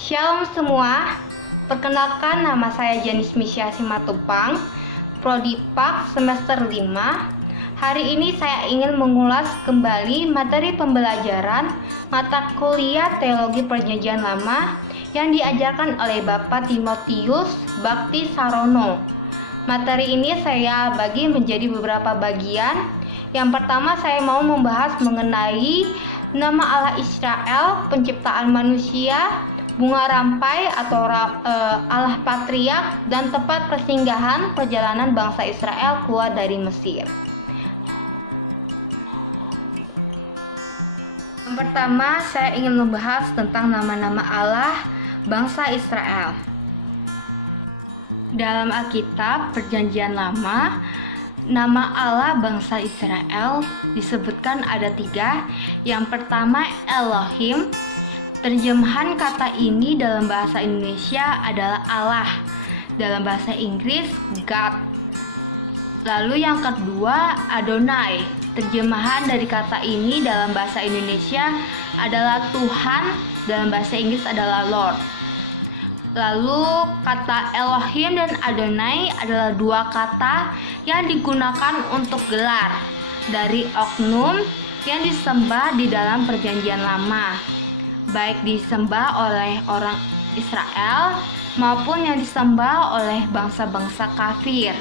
Shalom semua, perkenalkan nama saya Janis Misya Simatupang, Prodi PAK semester 5. Hari ini saya ingin mengulas kembali materi pembelajaran mata kuliah Teologi Perjanjian Lama yang diajarkan oleh Bapak Timotius Bakti Sarono. Materi ini saya bagi menjadi beberapa bagian. Yang pertama saya mau membahas mengenai nama Allah Israel, penciptaan manusia, bunga rampai atau Allah Patriark, dan tempat persinggahan perjalanan bangsa Israel keluar dari Mesir. Yang pertama saya ingin membahas tentang nama-nama Allah bangsa Israel. Dalam Alkitab Perjanjian Lama, nama Allah bangsa Israel disebutkan ada 3. Yang pertama Elohim. Terjemahan kata ini dalam bahasa Indonesia adalah Allah, dalam bahasa Inggris God. Lalu yang kedua Adonai. Terjemahan dari kata ini dalam bahasa Indonesia adalah Tuhan, dalam bahasa Inggris adalah Lord. Lalu kata Elohim dan Adonai adalah 2 kata yang digunakan untuk gelar dari oknum yang disembah di dalam Perjanjian Lama, baik disembah oleh orang Israel maupun yang disembah oleh bangsa-bangsa kafir.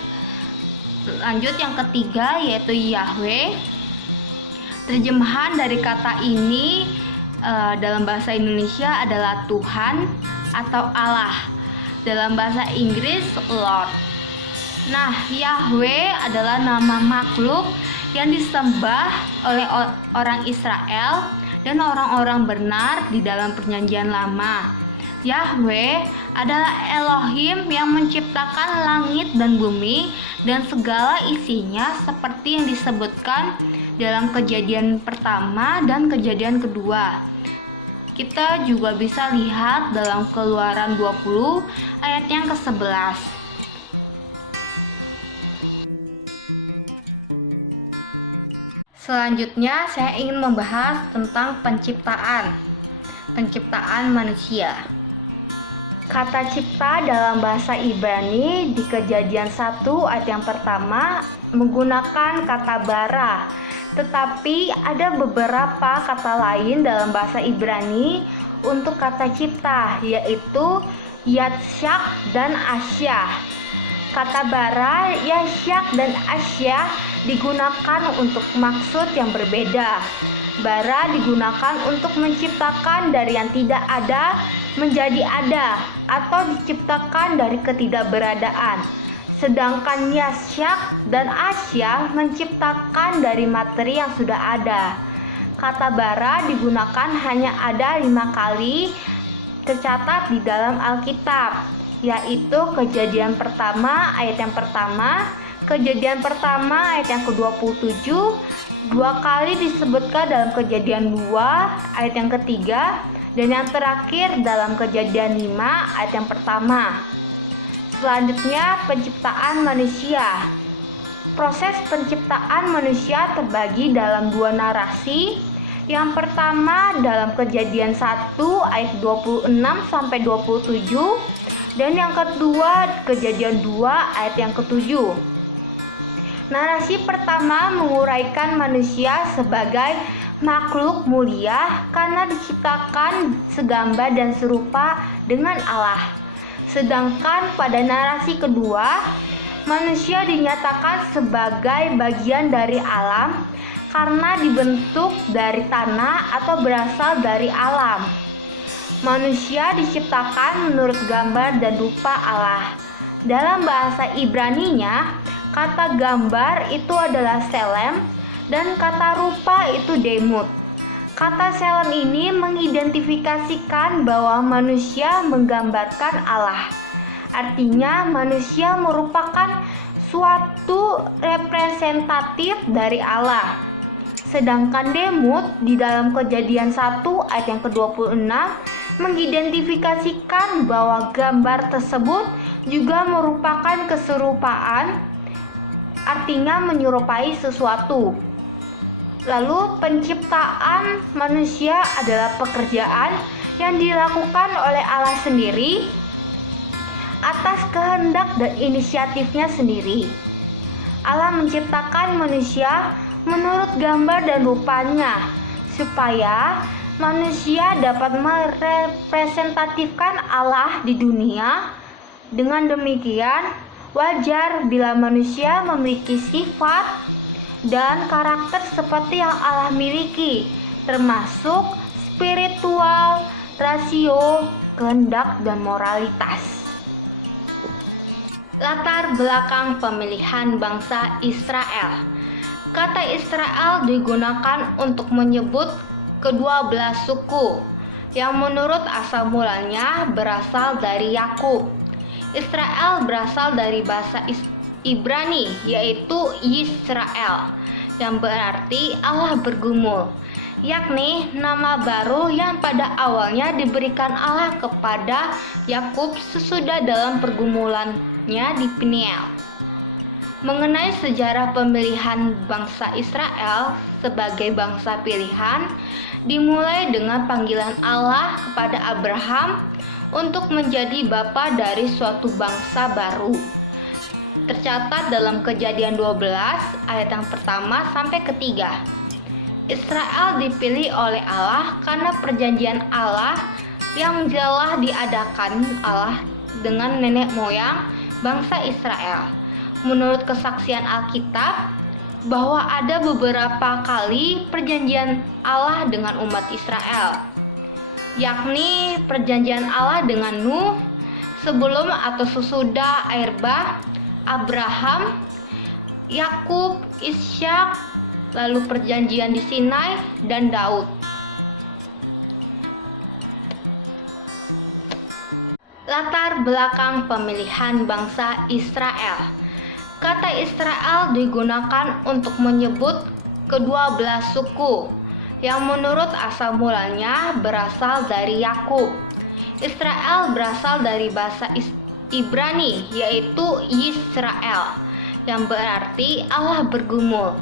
Lanjut yang ketiga yaitu Yahweh. Terjemahan dari kata ini dalam bahasa Indonesia adalah Tuhan atau Allah, dalam bahasa Inggris Lord. Nah, Yahweh adalah nama makhluk yang disembah oleh orang Israel dan orang-orang benar di dalam Perjanjian Lama. Yahweh adalah Elohim yang menciptakan langit dan bumi dan segala isinya seperti yang disebutkan dalam Kejadian pertama dan Kejadian kedua. Kita juga bisa lihat dalam Keluaran 20 ayat yang ke-11. Selanjutnya saya ingin membahas tentang penciptaan manusia. Kata cipta dalam bahasa Ibrani di Kejadian 1 ayat yang pertama menggunakan kata bara. Tetapi ada beberapa kata lain dalam bahasa Ibrani untuk kata cipta, yaitu Yatshak dan Asyah. Kata bara, Yatshak dan Asyah digunakan untuk maksud yang berbeda. Bara digunakan untuk menciptakan dari yang tidak ada menjadi ada atau diciptakan dari ketidakberadaan. Sedangkan Yatshak dan Asyah menciptakan dari materi yang sudah ada. Kata bara digunakan hanya ada 5 kali tercatat di dalam Alkitab, yaitu Kejadian pertama ayat yang pertama, Kejadian pertama ayat yang ke-27, 2 kali disebutkan dalam Kejadian 2 ayat yang ketiga, dan yang terakhir dalam Kejadian 5 ayat yang pertama. Selanjutnya penciptaan manusia. Proses penciptaan manusia terbagi dalam 2 narasi. Yang pertama dalam Kejadian 1 ayat 26 sampai 27 dan yang kedua Kejadian 2 ayat yang ke-7. Narasi pertama menguraikan manusia sebagai makhluk mulia karena diciptakan segambar dan serupa dengan Allah. Sedangkan pada narasi kedua, manusia dinyatakan sebagai bagian dari alam karena dibentuk dari tanah atau berasal dari alam. Manusia diciptakan menurut gambar dan rupa Allah. Dalam bahasa Ibraninya, kata gambar itu adalah selem dan kata rupa itu demut. Kata selem ini mengidentifikasikan bahwa manusia menggambarkan Allah. Artinya manusia merupakan suatu representatif dari Allah. Sedangkan demut di dalam Kejadian 1 ayat yang ke-26 mengidentifikasikan bahwa gambar tersebut juga merupakan keserupaan, artinya menyerupai sesuatu. Lalu penciptaan manusia adalah pekerjaan yang dilakukan oleh Allah sendiri atas kehendak dan inisiatifnya sendiri. Allah menciptakan manusia menurut gambar dan rupanya supaya manusia dapat merepresentatifkan Allah di dunia. Dengan demikian, wajar bila manusia memiliki sifat dan karakter seperti yang Allah miliki, termasuk spiritual, rasio, kehendak, dan moralitas. Latar belakang pemilihan bangsa Israel. Kata Israel digunakan untuk menyebut kedua belah suku yang menurut asal mulanya berasal dari Yakub. Israel berasal dari bahasa Ibrani yaitu Yisrael yang berarti Allah bergumul, yakni nama baru yang pada awalnya diberikan Allah kepada Yakub sesudah dalam pergumulannya di Peniel. Mengenai sejarah pemilihan bangsa Israel sebagai bangsa pilihan, dimulai dengan panggilan Allah kepada Abraham untuk menjadi bapa dari suatu bangsa baru. Tercatat dalam Kejadian 12 ayat yang pertama sampai ketiga. Israel dipilih oleh Allah karena perjanjian Allah yang telah diadakan Allah dengan nenek moyang bangsa Israel. Menurut kesaksian Alkitab, bahwa ada beberapa kali perjanjian Allah dengan umat Israel, yakni perjanjian Allah dengan Nuh sebelum atau sesudah air bah, Abraham, Yakub, Ishak, lalu perjanjian di Sinai, dan Daud. Latar belakang pemilihan bangsa Israel. Kata Israel digunakan untuk menyebut kedua belah suku yang menurut asal mulanya berasal dari Yakub. Israel berasal dari bahasa Ibrani yaitu Yisrael yang berarti Allah bergumul,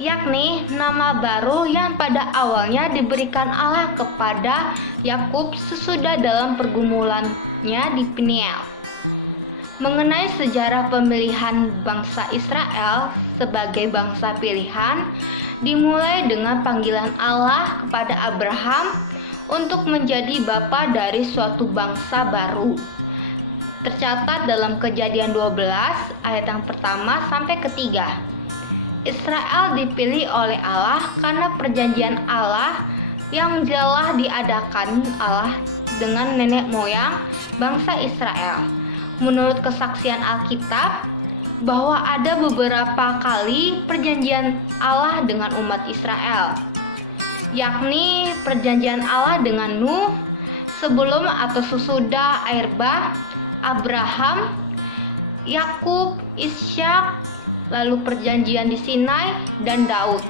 yakni nama baru yang pada awalnya diberikan Allah kepada Yakub sesudah dalam pergumulannya di Peniel. Mengenai sejarah pemilihan bangsa Israel sebagai bangsa pilihan, dimulai dengan panggilan Allah kepada Abraham untuk menjadi bapa dari suatu bangsa baru. Tercatat dalam Kejadian 12 ayat yang pertama sampai ketiga. Israel dipilih oleh Allah karena perjanjian Allah yang telah diadakan Allah dengan nenek moyang bangsa Israel. Menurut kesaksian Alkitab, bahwa ada beberapa kali perjanjian Allah dengan umat Israel, yakni perjanjian Allah dengan Nuh sebelum atau sesudah air bah, Abraham, Yakub, Ishak, lalu perjanjian di Sinai, dan Daud.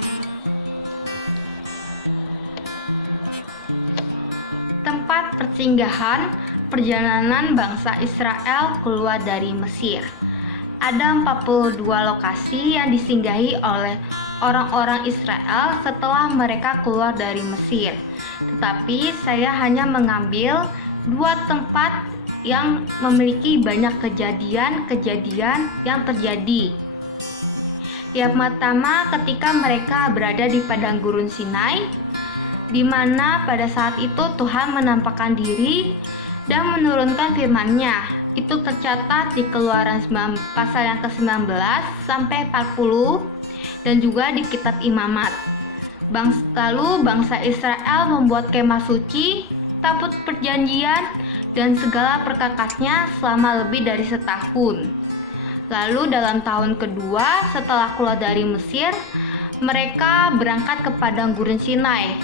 Tempat persinggahan perjalanan bangsa Israel keluar dari Mesir. Ada 42 lokasi yang disinggahi oleh orang-orang Israel setelah mereka keluar dari Mesir. Tetapi saya hanya mengambil 2 tempat yang memiliki banyak kejadian-kejadian yang terjadi. Yang pertama, ketika mereka berada di padang gurun Sinai, di mana pada saat itu Tuhan menampakkan diri dan menurunkan firman-Nya. Itu tercatat di Keluaran pasal yang ke-19 sampai 40 dan juga di kitab Imamat. Lalu bangsa Israel membuat kemah suci, tabut perjanjian, dan segala perkakasnya selama lebih dari setahun. Lalu dalam tahun kedua setelah keluar dari Mesir, mereka berangkat ke padang gurun Sinai.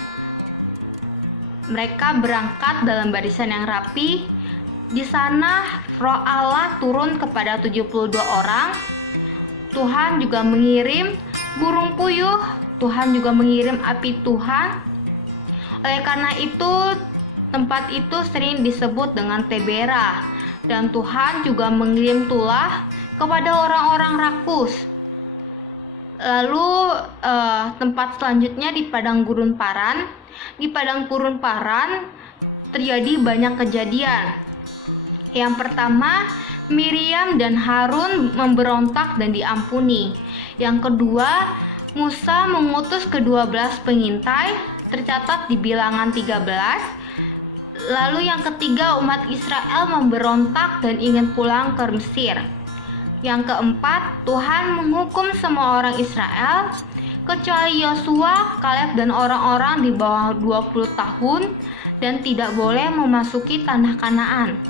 Mereka berangkat dalam barisan yang rapi. Di sana Roh Allah turun kepada 72 orang. Tuhan juga mengirim burung puyuh. Tuhan juga mengirim api Tuhan. Oleh karena itu, tempat itu sering disebut dengan Tebera. Dan Tuhan juga mengirim tulah kepada orang-orang rakus. Lalu tempat selanjutnya di padang gurun Paran. Di padang gurun Paran, terjadi banyak kejadian. Yang pertama, Miriam dan Harun memberontak dan diampuni. Yang kedua, Musa mengutus ke-12 pengintai, tercatat di Bilangan 13. Lalu yang ketiga, umat Israel memberontak dan ingin pulang ke Mesir. Yang keempat, Tuhan menghukum semua orang Israel, kecuali Yosua, Kaleb, dan orang-orang di bawah 20 tahun, dan tidak boleh memasuki tanah Kanaan,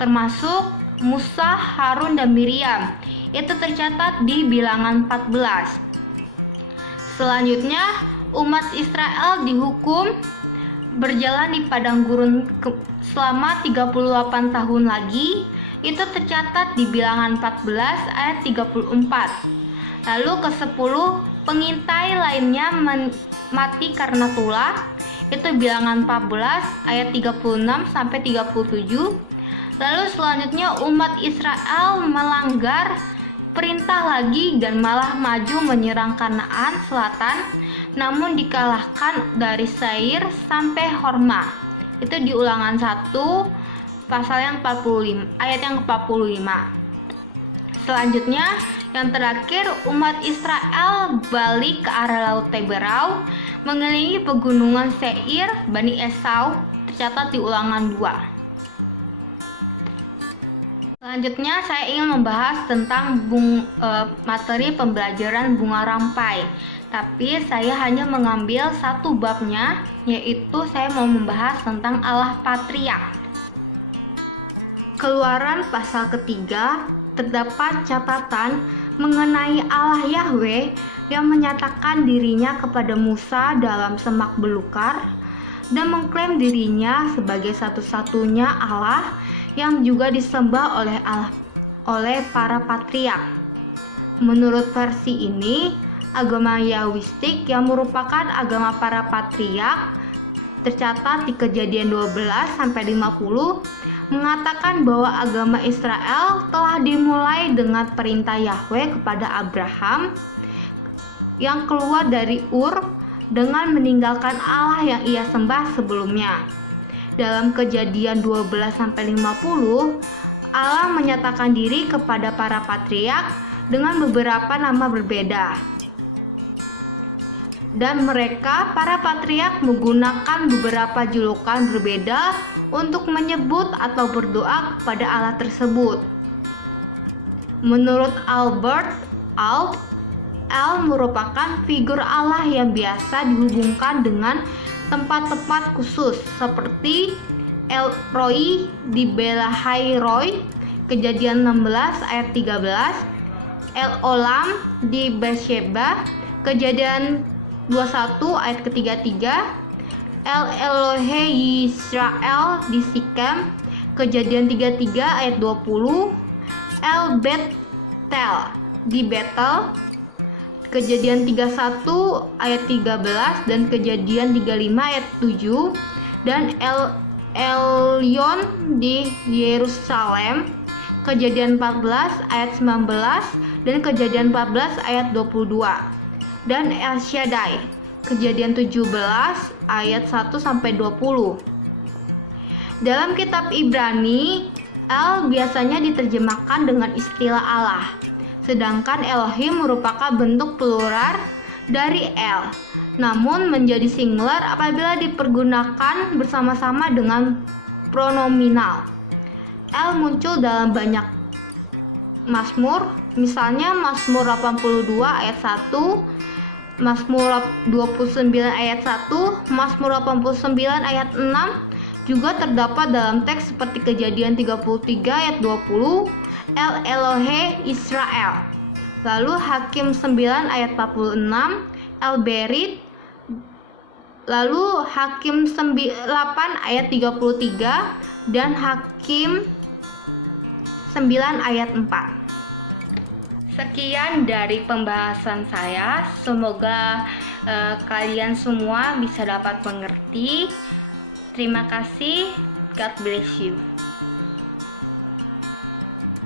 termasuk Musa, Harun, dan Miriam. Itu tercatat di Bilangan 14. Selanjutnya, umat Israel dihukum berjalan di padang gurun selama 38 tahun lagi. Itu tercatat di Bilangan 14 ayat 34. Lalu ke-10, pengintai lainnya mati karena tulah. Itu Bilangan 14 ayat 36 sampai 37. Lalu selanjutnya umat Israel melanggar perintah lagi dan malah maju menyerang Kanaan Selatan, namun dikalahkan dari Seir sampai Horma. Itu di Ulangan 1 pasal yang 45, ayat yang ke-45. Selanjutnya, yang terakhir, umat Israel balik ke arah Laut Teberau, mengelilingi pegunungan Seir, Bani Esau, tercatat di Ulangan 2. Selanjutnya, saya ingin membahas tentang materi pembelajaran bunga rampai. Tapi saya hanya mengambil satu babnya, yaitu saya mau membahas tentang Allah Patriark. Keluaran pasal ketiga terdapat catatan mengenai Allah Yahweh yang menyatakan dirinya kepada Musa dalam semak belukar dan mengklaim dirinya sebagai satu-satunya Allah yang juga disembah oleh para patriark. Menurut versi ini, agama Yahwistik yang merupakan agama para patriark tercatat di Kejadian 12 sampai 50 mengatakan bahwa agama Israel telah dimulai dengan perintah Yahweh kepada Abraham yang keluar dari Ur dengan meninggalkan Allah yang ia sembah sebelumnya. Dalam Kejadian 12 sampai 50, Allah menyatakan diri kepada para patriark dengan beberapa nama berbeda. Dan mereka, para patriark, menggunakan beberapa julukan berbeda untuk menyebut atau berdoa kepada Allah tersebut. Menurut Albert Alt, El merupakan figur Allah yang biasa dihubungkan dengan tempat-tempat khusus seperti El Roi di Belahai Roy, Kejadian 16 ayat 13, El Olam di Beersheba, Kejadian 21 ayat ke-33, El Elohe Yisrael di Sikem, Kejadian 33 ayat 20, El Betel di Betel, Kejadian 31 ayat 13 dan Kejadian 35 ayat 7, dan El Elyon di Yerusalem, Kejadian 14 ayat 19 dan Kejadian 14 ayat 22, dan El Shaddai, Kejadian 17 ayat 1 sampai 20. Dalam kitab Ibrani, El biasanya diterjemahkan dengan istilah Allah, sedangkan Elohim merupakan bentuk plural dari El, namun menjadi singular apabila dipergunakan bersama-sama dengan pronominal. El muncul dalam banyak Mazmur, misalnya Mazmur 82 ayat 1, Mazmur 29 ayat 1, Mazmur 89 ayat 6 juga terdapat dalam teks seperti Kejadian 33 ayat 20, El Elohe Israel. Lalu Hakim 9 ayat 46, El Berit. Lalu Hakim 8 ayat 33 dan Hakim 9 ayat 4. Sekian dari pembahasan saya. Semoga kalian semua bisa dapat mengerti. Terima kasih. God bless you.